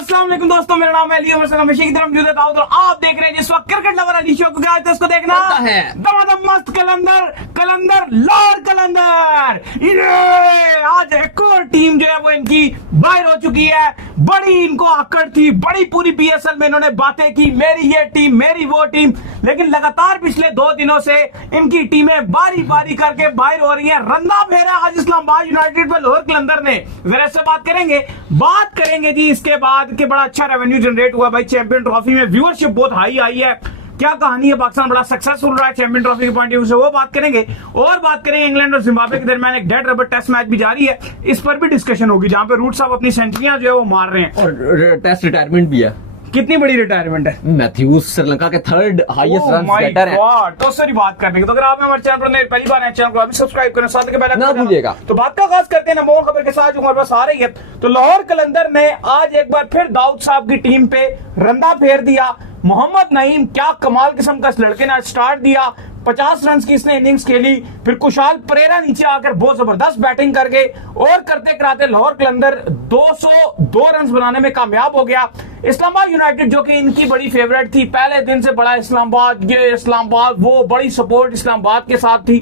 अस्सलाम वालेकुम दोस्तों, मेरा नाम है अली उमर सलाम की तरफ मौजूद है और आप देख रहे हैं जिस वक्त क्रिकेट लवर अली शो को। क्या है इसको देखना है दमादम मस्त कलंदर लॉर्ड कलंदर। ये आज एक और टीम जो है वो इनकी बाहर हो चुकी है। बड़ी इनको आकड़ थी, बड़ी पूरी बीएसएल में इन्होंने बातें की, मेरी ये टीम मेरी वो टीम, लेकिन लगातार पिछले 2 दिनों से इनकी टीमें बारी बारी करके बाहर हो रही है। रंदा फेरा आज इस्लामाबाद यूनाइटेड पर लाहौर कलंदर ने। जरा इससे बात करेंगे जी इसके बाद कि बड़ा अच्छा रेवेन्यू जनरेट हुआ भाई। चैंपियन ट्रॉफी में व्यूअरशिप बहुत हाई आई है। क्या कहानी है, पाकिस्तान बड़ा सक्सेसफुल रहा है चैंपियन ट्रॉफी के पॉइंट ऑफ व्यू से, वो बात करेंगे। और बात करेंगे इंग्लैंड और जिम्बाब्वे के दरमियान एक डेड रबर टेस्ट मैच भी जारी है, इस पर भी डिस्कशन होगी, जहां पे रूट साहब अपनी सेंचुरियां जो है वो मार रहे हैं और टेस्ट रिटायरमेंट भी है। कितनी बड़ी रिटायरमेंट है? मैथ्यूज श्रीलंका के 3rd हाईएस्ट रन बैटर हैं। तो सारी बात करने की, तो अगर आप हमारे चैनल पर पहली बार है, चैनल को अभी सब्सक्राइब करें, साथ के बेल आइकन ना भूलिएगा। तो बात का आगाज करते हैं नंबर 1 खबर के साथ जो हमारे पास आ रही है। तो लाहौर कलंदर ने आज एक बार फिर दाऊद साहब की टीम पे रंदा फेर दिया। मोहम्मद नईम, क्या कमाल किस्म का इस लड़के ने स्टार्ट दिया। 50 रन की इसने इनिंग्स खेली। फिर कुशाल परेरा नीचे आकर बहुत जबरदस्त बैटिंग करके और करते कराते लाहौर कलंदर 202 रन बनाने में कामयाब हो गया। इस्लामाबाद यूनाइटेड जो कि इनकी बड़ी फेवरेट थी, पहले दिन से बड़ा इस्लामाबाद ये इस्लामाबाद वो, बड़ी सपोर्ट इस्लामाबाद के साथ थी,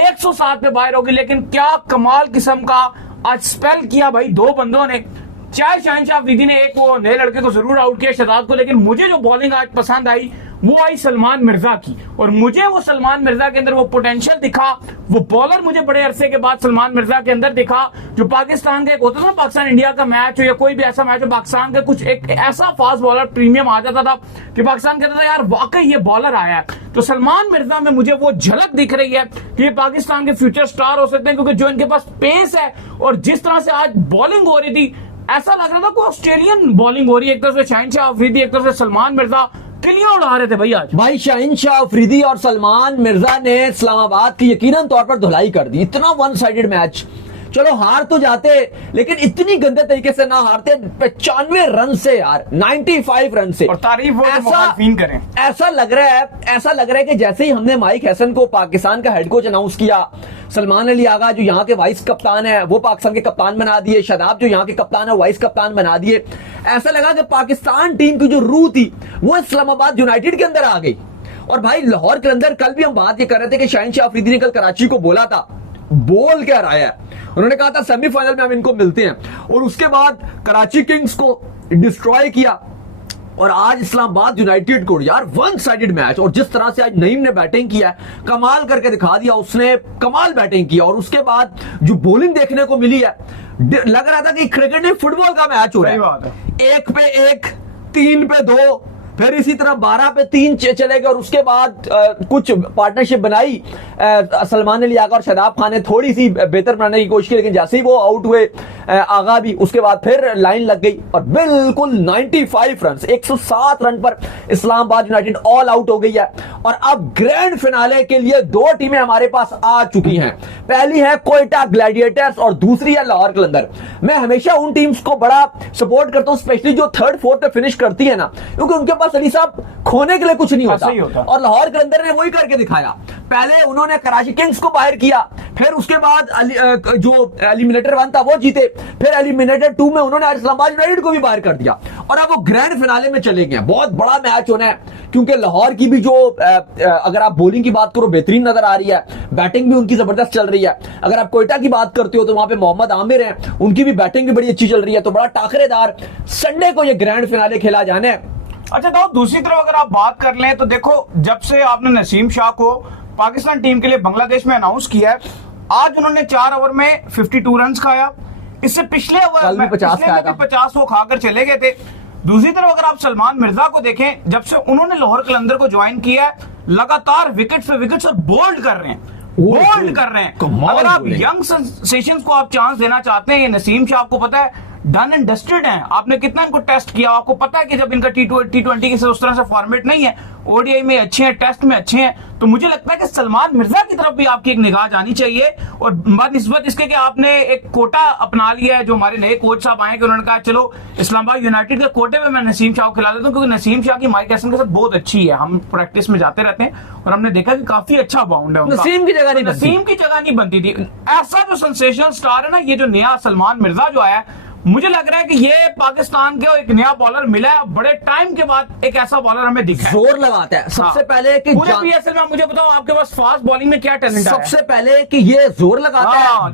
107 पे बाहर होगी। लेकिन क्या कमाल किस्म का आज स्पेल किया भाई 2 बंदों ने। चाहे शहनशाह अफरीदी ने एक वो नए लड़के को जरूर आउट किया, शहजाद को, लेकिन मुझे जो बॉलिंग आज पसंद आई वो आई सलमान मिर्जा की। और मुझे वो सलमान मिर्जा के अंदर वो पोटेंशियल दिखा, वो बॉलर मुझे बड़े अरसे के बाद सलमान मिर्जा के अंदर दिखा। जो पाकिस्तान का एक होता था ना, पाकिस्तान इंडिया का मैच हो या कोई भी ऐसा मैच हो, पाकिस्तान का कुछ एक ऐसा फास्ट बॉलर प्रीमियम आ जाता था कि पाकिस्तान कहता था यार वाकई ये बॉलर आया है। तो सलमान मिर्जा में मुझे वो झलक दिख रही है कि ये पाकिस्तान के फ्यूचर स्टार हो सकते हैं, क्योंकि जो इनके पास पेस है और जिस तरह से आज बॉलिंग हो रही थी, ऐसा लग रहा था कोई ऑस्ट्रेलियन बॉलिंग हो रही है। एक तरफ से शहनशाह अफरीदी, एक तरफ से सलमान मिर्जा, किलियां उड़ा रहे थे भाई आज। भाई शहनशाह अफरीदी और सलमान मिर्जा ने इस्लामाबाद की यकीनन तौर पर धुलाई कर दी। इतना 1 साइडेड मैच, चलो हार तो जाते लेकिन इतनी गंदे तरीके से ना हारते। 95 रन से यार, 95 रन से। और तारीफ हो करें। ऐसा लग रहा है कि जैसे ही हमने माइक हैसन को पाकिस्तान का हेड कोच अनाउंस किया, सलमान अली आगा जो यहाँ के वाइस कप्तान है वो पाकिस्तान के कप्तान बना दिए, शादाब जो यहाँ के कप्तान है वाइस कप्तान बना दिए, ऐसा लगा कि पाकिस्तान टीम की जो रूह थी वो इस्लामाबाद यूनाइटेड के अंदर आ गई। और भाई लाहौर के अंदर कल भी हम बात ये कर रहे थे कि शहनशाह अफरीदी ने कल कराची को बोला था, बोल क्या रहा है, उन्होंने कहा था सेमीफाइनल में हम इनको मिलते हैं। और उसके बाद कराची किंग्स को डिस्ट्रॉय किया और आज इस्लामाबाद यूनाइटेड को यार 1 साइडेड मैच। और जिस तरह से आज नईम ने बैटिंग किया, कमाल करके दिखा दिया उसने, कमाल बैटिंग किया। और उसके बाद जो बॉलिंग देखने को मिली है, लग रहा था कि क्रिकेट में फुटबॉल का मैच हो रहा है। 1 पे 1, 3 पे 2, फिर इसी तरह 12 पे 3 चले गए। और उसके बाद कुछ पार्टनरशिप बनाई सलमान अली आगा और शादाब खान ने, थोड़ी सी बेहतर बनाने की कोशिश की, लेकिन जैसे ही वो आउट हुए आगा भी, उसके बाद फिर लाइन लग गई और बिल्कुल 95 रन, 107 रन पर इस्लामाबाद यूनाइटेड ऑल आउट हो गई है। और अब ग्रैंड फिनाले के लिए 2 टीमें हमारे पास आ चुकी हैं। पहली है कोयटा ग्लैडिएटर्स और दूसरी है लाहौर कलंदर। मैं हमेशा उन टीम्स को बड़ा सपोर्ट करता हूं, स्पेशली जो 3rd 4th पे फिनिश करती है ना, क्योंकि उनके पास अली साहब खोने के लिए कुछ नहीं होता। और लाहौर कलंदर ने वही करके दिखाया। पहले उन्होंने कराची किंग्स को बाहर किया, फिर उसके बाद जो एलिमिनेटर 1 था वो जीते, फिर एलिमिनेटर 2 में उन्होंने इस्लामाबाद यूनाइटेड को भी बाहर कर दिया और अब वो ग्रैंड फिनाले में चले गए। बहुत बड़ा मैच होना है, क्योंकि लाहौर की भी जो अगर आप बॉलिंग की बात करो बेहतरीन नजर आ रही है, बैटिंग भी उनकी जबरदस्त चल रही है। अगर आप कोयटा की बात करते हो तो वहां पे मोहम्मद आमिर हैं, उनकी भी बैटिंग भी बड़ी अच्छी चल रही है। तो बड़ा टाकरेदार संडे को ये ग्रैंड फिनाले खेला जाना है। अच्छा तो दूसरी तरफ अगर आप बात कर लें तो देखो, जब से आपने नसीम शाह को पाकिस्तान टीम के लिए बांग्लादेश में अनाउंस किया है, आज उन्होंने 4 ओवर में 52 रन खाया। इससे पिछले ओवर में 50 वो खाकर चले गए थे। दूसरी तरफ अगर आप सलमान मिर्जा को देखें, जब से उन्होंने लाहौर कलंदर को ज्वाइन किया है, लगातार विकेट पे विकेट और बोल्ड कर रहे हैं। अगर आप यंग सेशंस को आप चांस देना चाहते हैं, नसीम शाह आपको पता है डन एंड डस्टेड हैं, आपने कितना इनको टेस्ट किया, आपको पता है कि जब इनका T20 की उस तरह से फॉर्मेट नहीं है, ओडीआई में अच्छे हैं, टेस्ट में अच्छे हैं, तो मुझे लगता है कि सलमान मिर्जा की तरफ भी आपकी एक निगाह जानी चाहिए। और निस्बत इसके कि आपने एक कोटा अपना लिया है, जो हमारे नए कोच साहब आए कि उन्होंने कहा चलो इस्लामाबाद यूनाइटेड के कोटे में मैं नसीम शाह को खिला देता हूँ, क्योंकि नसीम शाह की माइक हैसन के साथ बहुत अच्छी है, हम प्रैक्टिस में जाते रहते हैं और हमने देखा कि काफी अच्छा बाउंड है। नसीम की जगह नहीं बनती थी। ऐसा जो सेंसेशनल स्टार है ना, ये जो नया सलमान मिर्जा जो आया है, मुझे लग रहा है कि ये पाकिस्तान के एक नया बॉलर मिला है, बड़े टाइम के बाद एक ऐसा बॉलर हमें दिखा है। जोर लगाता है सबसे पहले कि पूरे पीएसएल में मुझे बताओ आपके पास फास्ट बॉलिंग में क्या टैलेंट है? सबसे पहले कि ये जोर लगाता है,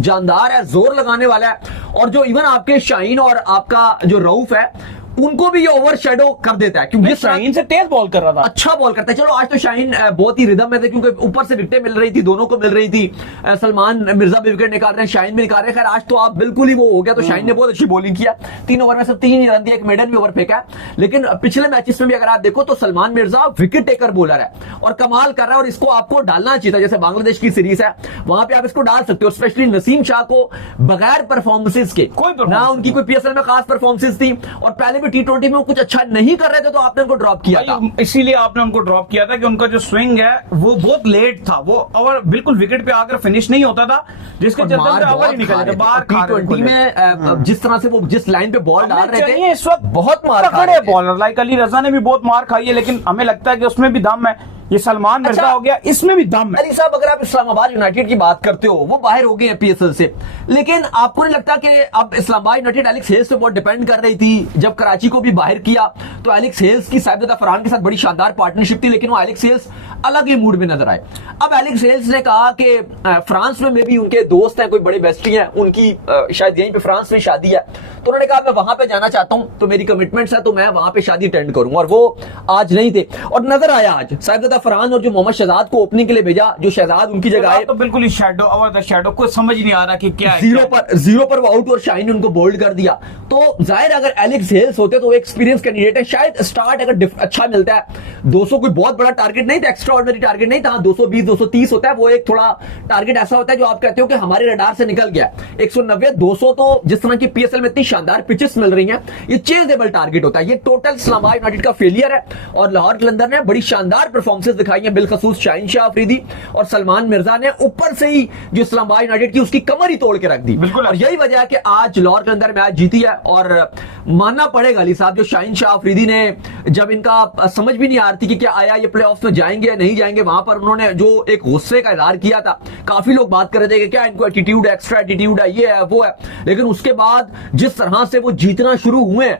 जानदार है, जोर लगाने वाला है। और जो इवन आपके शाहीन और आपका जो रऊफ है उनको भी ये ओवर शेडो कर देता है, क्योंकि शाहीन से तेज बॉल कर रहा था, अच्छा बॉल करता है। चलो आज तो शाहीन बहुत ही रिदम में थे, क्योंकि ऊपर से विकेटें मिल रही थी, दोनों को मिल रही थी। सलमान मिर्जा भी विकेट निकाल रहे हैं, शाहीन भी निकाल रहे हैं। खैर आज तो आप बिल्कुल ही वो हो गया, तो शाहीन ने बहुत अच्छी बॉलिंग किया, 3 ओवर में सिर्फ 3 ही रन दिए, एक मेडन भी ओवर फेंका। लेकिन पिछले मैचेस में भी अगर आप देखो तो Salman Mirza wicket taker bowler है और कमाल कर रहा है, और इसको आपको डालना चाहिए था। जैसे बांग्लादेश की सीरीज है वहां पे आप इसको डाल सकते हो, स्पेशली नसीम शाह को बगैर परफॉर्मेंसेज के, ना उनकी कोई पीएसएल में खास परफॉर्मेंसेज थी और पहले भी टी20 में कुछ अच्छा नहीं कर रहे थे, तो आपने उनको ड्रॉप किया था। इसीलिए आपने उनको ड्रॉप किया था कि उनका जो स्विंग है वो बहुत लेट था, वो और बिल्कुल विकेट पे आकर फिनिश नहीं होता था, जिसके चलते ओवर ही निकल जाते। बाहर टी20 में जिस तरह से वो जिस लाइन पे बॉल डाल रहे थे, इस वक्त बहुत मार खड़े बॉलर लाइक अली रजा ने भी बहुत मार खाई है, लेकिन हमें लगता है कि उसमें भी दम है। ये सलमान मिर्जा हो गया, इसमें भी दम है। अली साहब अगर आप इस्लामाबाद यूनाइटेड की बात करते हो, वो बाहर हो गए हैं पीएसएल से, लेकिन आपको नहीं लगता कि अब इस्लामाबाद यूनाइटेड एलेक्स हेल्स पे बहुत डिपेंड कर रही थी? जब कराची को भी बाहर किया तो एलेक्स हेल्स की साहिबजादा फरहान के साथ बड़ी शानदार पार्टनरशिप थी, लेकिन वो एलेक्स हेल्स अलग ही मूड में नजर आए। अब एलेक्स हेल्स ने कहा कि फ्रांस में भी उनके दोस्त हैं, कोई बड़े बेस्टी हैं उनकी, शायद यहीं पे फ्रांस में शादी है, तो उन्होंने कहा मैं वहां पे जाना चाहता हूं, तो मेरी कमिटमेंट्स है, तो मैं वहां पे शादी अटेंड करूंगा। और वो आज नहीं थे, और नजर आया आज साहिबजादा फरहान और जो मोहम्मद शहजाद को ओपनिंग के लिए भेजा, जो शहजाद उनकी जगह है, तो बिल्कुल ही शैडो ओवर द शैडो, कोई समझ नहीं आ रहा कि क्या है। जीरो पर वो आउट और शाहीन ने उनको बोल्ड कर दिया। तो जाहिर अगर एलेक्स हेल्स होते तो वो एक्सपीरियंस कैंडिडेट है, शायद स्टार्ट अगर अच्छा मिलता है, 200 कोई बहुत बड़ा टारगेट नहीं था, एक्स्ट्रा ऑर्डिनरी टारगेट नहीं था, 220 230 होता है, वो एक थोड़ा टारगेट ऐसा होता है जो आप कहते हो कि हमारे रडार से निकल गया। 190 200 तो जिस तरह की पीएसएल में इतनी शानदार पिचेस मिल रही हैं, ये चेजेबल टारगेट होता है। ये टोटल इस्लामाबाद यूनाइटेड का फेलियर है, और लाहौर कलंदर ने बड़ी शानदार परफॉर्मेंसेस दिखाई हैं, बिलखसूस शाहीन शाह अफरीदी और सलमान मिर्जा ने ऊपर से ही जो इस्लामाबाद यूनाइटेड की उसकी कमर ही तोड़ के रख दी। बिल्कुल, और यही वजह है कि आज लाहौर कलंदर मैच जीती है। और मानना पड़ेगा अली साहब, जो शाहीन शाह अफरीदी ने, जब इनका समझ भी नहीं आ रही थी कि क्या आया ये प्लेऑफ्स में जाएंगे या नहीं जाएंगे, वहां पर उन्होंने जो एक गुस्से का इजहार किया था, काफी लोग बात कर रहे थे कि क्या इनको एटीट्यूड है, एक्स्ट्रा एटीट्यूड है, ये है वो है, लेकिन उसके बाद जिस तरह से वो जीतना शुरू हुए,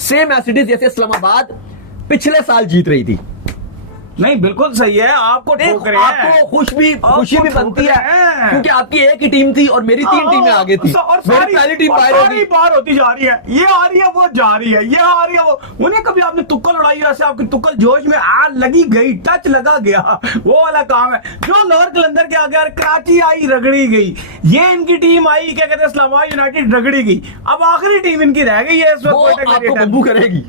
सेम एज इट इज जैसे इस्लामाबाद पिछले साल जीत रही थी। नहीं बिल्कुल सही है, आपको आपको खुशी भी बनती है, क्योंकि आपकी एक ही टीम थी और मेरी 3 टीमें आगे थी, और मेरी पहली टीम बाहर होती जा रही है, ये आ रही है वो जा रही है, ये आ रही है वो। उन्हें कभी आपने तुक्कल उड़ाई ऐसे आपकी तुक्कल जोश में लगी गई, टच लगा गया, वो वाला काम है जो लाहौर कलंदर के आगे। कराची आई रगड़ी गई, ये इनकी टीम आई, क्या कहते हैं, इस्लामाबाद यूनाइटेड रगड़ी गई, अब आखिरी टीम इनकी रह गई है इस वक्त, आपको काबू करेगी।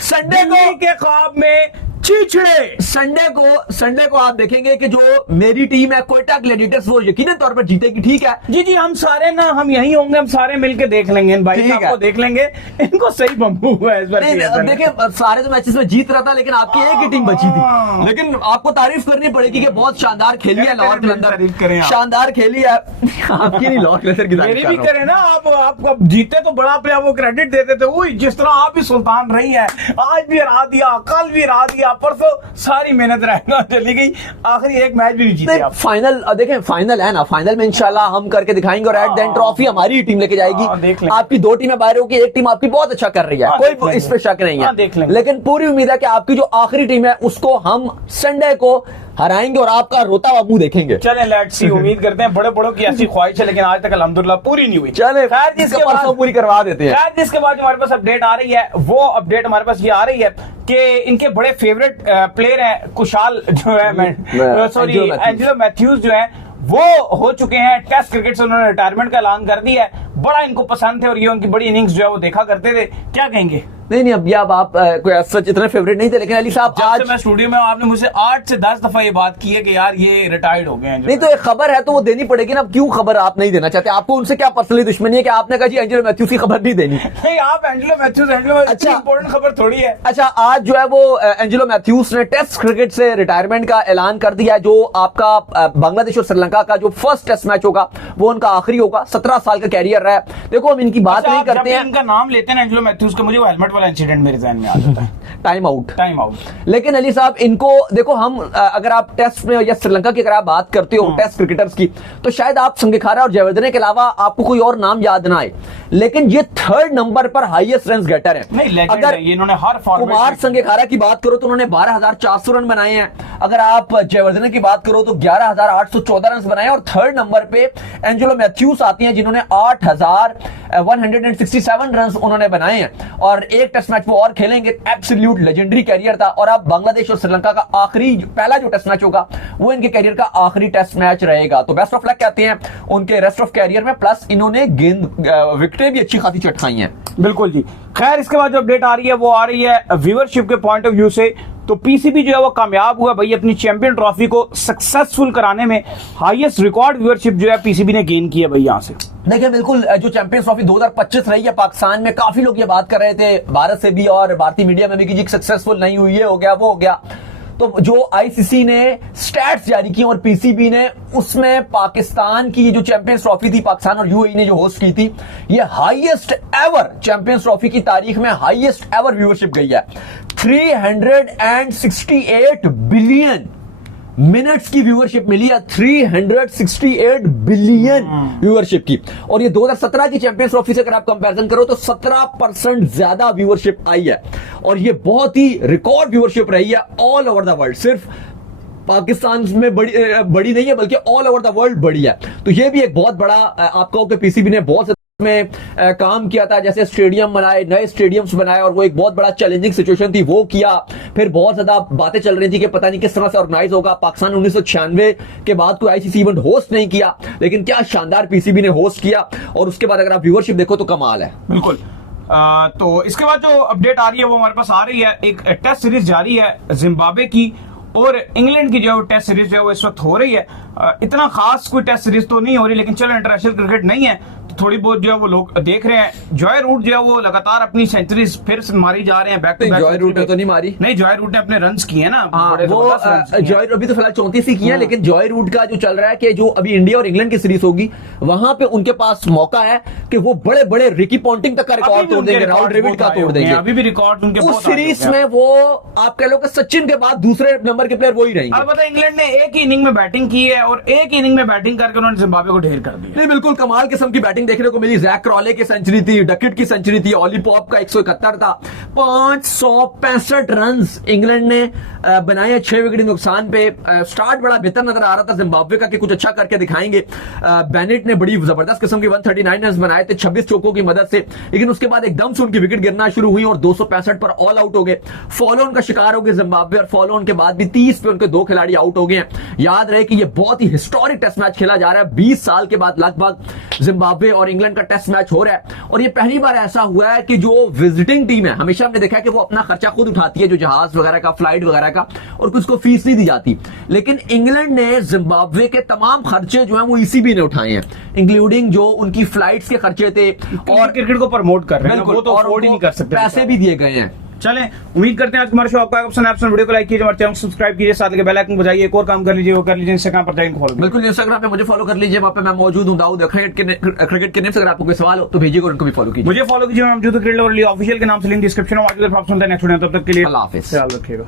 संडे के ख्वाब में चिचड़े। संडे को आप देखेंगे कि जो मेरी टीम है कोयटा ग्लैडिएटर्स, वो यकीनन तौर पर जीतेगी। ठीक है जी, हम सारे ना, हम यहीं होंगे, हम सारे मिलके देख लेंगे इन भाई को, देख लेंगे इनको। सही बम्बू हुआ है इस बार। देखिए सारे तो मैचेस में जीत रहा था, लेकिन आपकी एक ही टीम बची थी। लेकिन आपको तारीफ करनी पड़ेगी कि बहुत शानदार खेली है लाहौर कलंदर, शानदार खेली है। आपकी नहीं, लाहौर कलंदर की मेरी भी करें ना। आप जीते तो बड़ा अपने वो क्रेडिट देते थे, वो जिस तरह आप ही सुल्तान रही है, आज भी हरा दिया, कल भी हरा दिया, परसों सारी मेहनत रहना चली गई, आखिरी एक मैच भी नहीं जीते आप। फाइनल देखें, फाइनल है ना, फाइनल में इंशाल्लाह हम करके दिखाएंगे, और एट द एंड ट्रॉफी हमारी टीम लेके जाएगी। आपकी 2 टीमें बाहर होगी, एक टीम आपकी बहुत अच्छा कर रही है, कोई इस पे शक नहीं है, लेकिन पूरी उम्मीद है कि आपकी जो आखिरी टीम है उसको हम संडे को हराएंगे और आपका रोता हुआ मुंह देखेंगे। चले लेट्स सी, उम्मीद करते हैं, बड़े बड़ों की ऐसी ख्वाहिश है, लेकिन आज तक अल्हम्दुलिल्लाह पूरी नहीं हुई। चले खैर जिसके बाद पूरी करवा देते हैं। खैर जिसके बाद हमारे पास अपडेट आ रही है, वो अपडेट हमारे पास ये आ रही है कि इनके बड़े फेवरेट प्लेयर हैं कुशाल जो है, सॉरी एंजेलो मैथ्यूज जो है, वो हो चुके हैं टेस्ट क्रिकेट से, उन्होंने रिटायरमेंट का ऐलान कर दिया है। बड़ा इनको पसंद थे और ये उनकी बड़ी इनिंग्स जो है वो देखा करते थे। क्या कहेंगे? नहीं अब आप कोई सच इतने फेवरेट नहीं थे, लेकिन अली साहब आज मैं स्टूडियो में, आपने मुझसे 8 से 10 दफा ये बात की है कि यार ये रिटायर्ड हो गए हैं। नहीं तो एक खबर है तो वो देनी पड़ेगी ना। क्यों खबर आप नहीं देना चाहते? आपको उनसे क्या पर्सनली दुश्मनी है कि आपने कहा जी एंजेलो मैथ्यूज की खबर नहीं देनी? नहीं, आप एंजेलो मैथ्यूज अच्छा इंपॉर्टेंट खबर थोड़ी है। अच्छा, आज जो है वो एंजेलो मैथ्यूज ने टेस्ट क्रिकेट से रिटायरमेंट का ऐलान कर दिया है। जो आपका बांग्लादेश और श्रीलंका का जो फर्स्ट टेस्ट मैच होगा वो उनका आखिरी होगा। 17 साल का कैरियर रहा है। देखो हम इनकी बात नहीं करते हैं, इनका नाम लेते हैं एंजेलो मैथ्यूज का, मुझे वो हेलमेट वाला इंसिडेंट मेरे ज़हन में आ जाता है। Time out. लेकिन अली साहब इनको देखो, हम अगर आप टेस्ट में या श्रीलंका की अगर आप बात करते हो टेस्ट क्रिकेटर्स की, तो शायद आप संगखारा और जयवर्धने के अलावा आपको कोई और नाम याद ना आए, लेकिन ये 3rd नंबर पर हाईएस्ट रन गेटर है। अगर इन्होंने हर कुमार संगखारा की बात करो तो उन्होंने 12,400 रन बनाए हैं। अगर आप जयवर्धने की बात करो तो 11,814 रन बनाए, और 3rd नंबर पे एंजेलो मैथ्यूज आती हैं जिन्होंने 8,167 रन उन्होंने बनाए हैं, और एक टेस्ट मैच वो और खेलेंगे। एब्सोल्यूट लेजेंडरी कैरियर था, और अब बांग्लादेश और श्रीलंका का पहला जो टेस्ट मैच होगा वो इनके कैरियर का आखिरी टेस्ट मैच रहेगा। तो बेस्ट ऑफ लक कहते हैं उनके रेस्ट ऑफ कैरियर में, प्लस इन्होंने विकेटें भी अच्छी खासी चटकाई हैं। बिल्कुल जी। खैर, इसके बाद जो अपडेट आ रही है वो आ रही है व्यूअरशिप के पॉइंट ऑफ व्यू से। तो पीसीबी जो है वो कामयाब हुआ भाई अपनी चैंपियन ट्रॉफी को सक्सेसफुल कराने में। हाईएस्ट रिकॉर्ड व्यूअरशिप जो है पीसीबी ने गेन किया भाई यहां से। देखिए बिल्कुल, जो चैंपियंस ट्रॉफी 2025 रही है पाकिस्तान में, काफी लोग ये बात कर रहे थे भारत से भी और भारतीय मीडिया में भी कि जी सक्सेसफुल नहीं हुई, ये हो गया वो हो गया। तो जो आईसीसी ने स्टैट्स जारी की और पीसीबी ने, उसमें पाकिस्तान की जो चैंपियंस ट्रॉफी थी, पाकिस्तान और यूएई ने जो होस्ट की थी, ये हाईएस्ट एवर चैंपियंस ट्रॉफी की तारीख में हाईएस्ट एवर व्यूअरशिप गई है। 368 बिलियन मिनट्स की व्यूअरशिप मिली है, 368 बिलियन व्यूअरशिप की। और ये 2017 की चैंपियंस ट्रॉफी से अगर आप कंपैरिजन करो तो 17% ज्यादा व्यूअरशिप आई है, और ये बहुत ही रिकॉर्ड व्यूअरशिप रही है ऑल ओवर द वर्ल्ड। सिर्फ पाकिस्तान में बड़ी नहीं है बल्कि ऑल ओवर द वर्ल्ड बड़ी है। तो ये भी एक बहुत बड़ा, आप कहो कि पीसीबी ने बहुत में काम किया था, जैसे स्टेडियम बनाए, नए स्टेडियम्स बनाए, और वो एक बहुत बड़ा चैलेंजिंग सिचुएशन थी, वो किया। फिर बहुत ज्यादा बातें चल रही थी कि पता नहीं किस तरह से ऑर्गेनाइज होगा। पाकिस्तान 1996 के बाद कोई आईसीसी इवेंट होस्ट नहीं किया, लेकिन क्या शानदार पीसीबी ने होस्ट किया, और उसके बाद अगर आप व्यूअरशिप देखो तो कमाल है। बिल्कुल। तो इसके बाद जो अपडेट आ रही है वो हमारे पास आ रही है, एक टेस्ट सीरीज जारी है जिम्बाब्वे की और इंग्लैंड की जो टेस्ट सीरीज है वो इस वक्त हो रही है। इतना खास कोई टेस्ट सीरीज तो नहीं हो रही, लेकिन चलो इंटरनेशनल क्रिकेट नहीं है तो थोड़ी बहुत जो है वो लोग देख रहे हैं। जॉय रूट जो है वो लगातार अपनी सेंचुरीज फिर मारी जा रहे हैं, back to back. Joe Root ने तो नहीं मारी, नहीं, जॉय रूट ने अपने रन्स किए हैं ना, वो जॉय अभी तो फिलहाल 34 ही किए हैं, लेकिन जॉय रूट का जो चल रहा है कि जो अभी इंडिया और इंग्लैंड की सीरीज होगी वहां पे उनके पास मौका है कि वो बड़े बड़े रिकी पॉन्टिंग तक का रिकॉर्ड तोड़ देंगे, राहुल द्रविड़ का तोड़ देंगे। अभी भी रिकॉर्ड उनके उस सीरीज में वो आप कह लो कि सचिन के बाद दूसरे नंबर के प्लेयर वही रहेंगे। अलबत्ता इंग्लैंड ने एक ही इनिंग में बैटिंग की है और एक इनिंग में बैटिंग करके उन्होंने जिम्बाब्वे को ढेर कर दिया। नहीं, बिल्कुल कमाल किस्म की बैटिंग देखने को मिली। जैक क्रॉले की सेंचुरी थी, डकेट की सेंचुरी थी, ऑली पॉप का 171 था, 565 रन इंग्लैंड ने बनाए 6 विकेट नुकसान पे। स्टार्ट बड़ा बेहतर नजर आ रहा था जिम्बाब्वे का कि कुछ अच्छा करके दिखाएंगे। बेनेट ने बड़ी जबरदस्त किस्म की 139 रन बनाए थे 26 चौकों की मदद से, लेकिन उसके बाद एकदम से उनकी विकेट गिरना शुरू हुई और 265 पर ऑल आउट हो गए। फॉलो ऑन का शिकार हो गए जिम्बाब्वे, और फॉलो ऑन के बाद भी 30 पे उनके 2 खिलाड़ी आउट हो गए हैं। याद रहे कि यह बहुत ही हिस्टोरिक टेस्ट मैच खेला जा रहा है, 20 साल के बाद लगभग जिम्बाब्वे और इंग्लैंड का टेस्ट मैच हो रहा है, और ये पहली बार ऐसा हुआ है कि जो विजिटिंग टीम है, हमेशा हमने देखा है कि वो अपना खर्चा खुद उठाती है, जो जहाज वगैरह का, फ्लाइट वगैरह का, और कुछ को फीस नहीं दी जाती। लेकिन इंग्लैंड ने जिम्बाब्वे के तमाम खर्चे जो हैं वो ईसीबी ने उठाए हैं, इंक्लूडिंग जो उनकी फ्लाइट्स के खर्चे थे, और क्रिकेट को प्रमोट कर रहे हैं, वो तो अफोर्ड ही नहीं कर सकते, पैसे भी दिए गए हैं। चलें, उम्मीद करते हैं आज हमारे शो आपका पसंद आया। वीडियो को लाइक कीजिए, हमारे चैनल को सब्सक्राइब कीजिए, साथ में बेल आइकन बजाइए। एक और काम कर लीजिए, वो कर लीजिए, इंस्टाग्राम पर जाइए फॉलो। बिल्कुल, इंस्टाग्राम पे मुझे फॉलो कर लीजिए, वहां पे मैं मौजूद हूं, दाऊद क्रिकेट के नेम से। अगर आपको कोई सवाल हो तो भेजिए और उनको भी फॉलो कीजिए। मुझे फॉलो कीजिए, मैं मौजूद क्रिकेट ऑफिशियल के नाम से लिंक डिस्क्रिप्शन में मौजूद है। नेक्स्ट वीडियो तब तक के लिए अल्लाह हाफिज़, ख्याल रखिएगा।